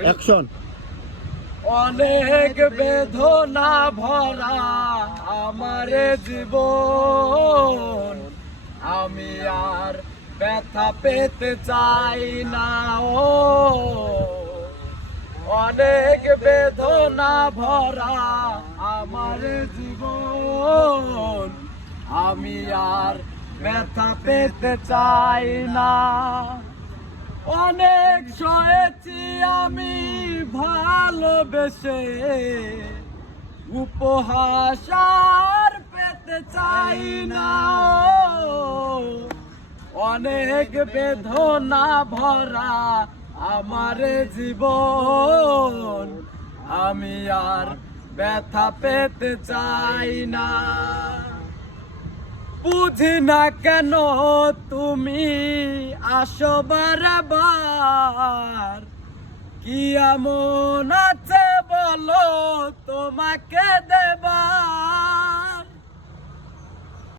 Action. অনেক বেদনা ভরা আমার জীবন, আমি আর ব্যথা পেতে চাই না। ও অনেক বেদনা ভরা আমার জীবন, আমি আর ব্যথা পেতে চাই না। অনেক সয়েছি আমি ভালোবেসে, উপহাস আর পেতে চাই না। অনেক বেদনা ভরা আমার জীবন, আমি আর ব্যথা পেতে চাই না। বুঝি না কেন তুমি আসো বারবার, কি এমন আছে বলো তোমাকে দেবার।